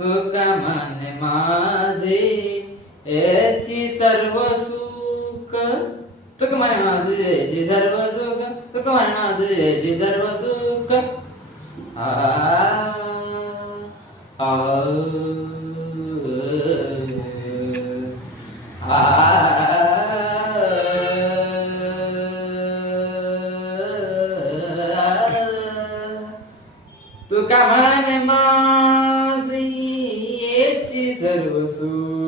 तुका माने माझे याची सर्व सुख तुका माने माझे याची सर्व सुख तुका माने माझे याची सर्व सुख आ आ आ तुका माने माझी याची सर्व सुख